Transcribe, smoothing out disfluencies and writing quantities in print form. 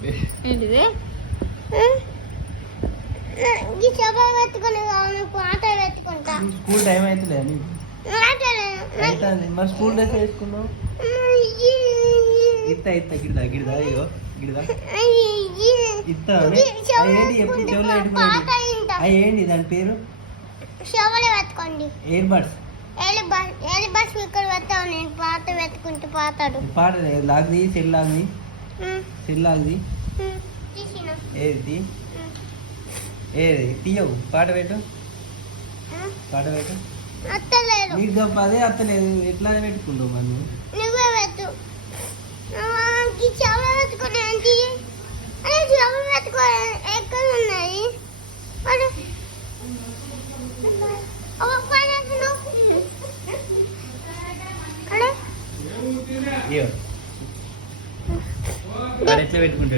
ఏంటిది school time అవుతుందా మరి స్కూల్ డ్రెస్ వేసుకున్నావు ఇత్తా గిడదా గిడదా అయ్యో గిడదా ఇత్తా ఏంటి ఎప్పుడు చెవులు పెట్టుకునేది ఏంటి దాని పేరు ఎయిర్ బడ్స్ ఇక్కడ పెడతావు నేను పాత పెట్టుకుంటే పాతాడు పాట లాగ్ది సెల్ లాగ్ది సెల్ లాగ్ది ఏది ఏది తీయవు పాట పెట్టు పాట పెట్టు అత్తలేదు నీకు అదే అత్తలేదు ఎట్లా పెట్టుకుంటావు మరి నువ్వే పెట్టు చెవులు పెట్టుకుని ఏంటి అదే చెవులు పెట్టుకో ఎక్కడ ఉన్నాయి ఎట్లా పెట్టుకుంటావు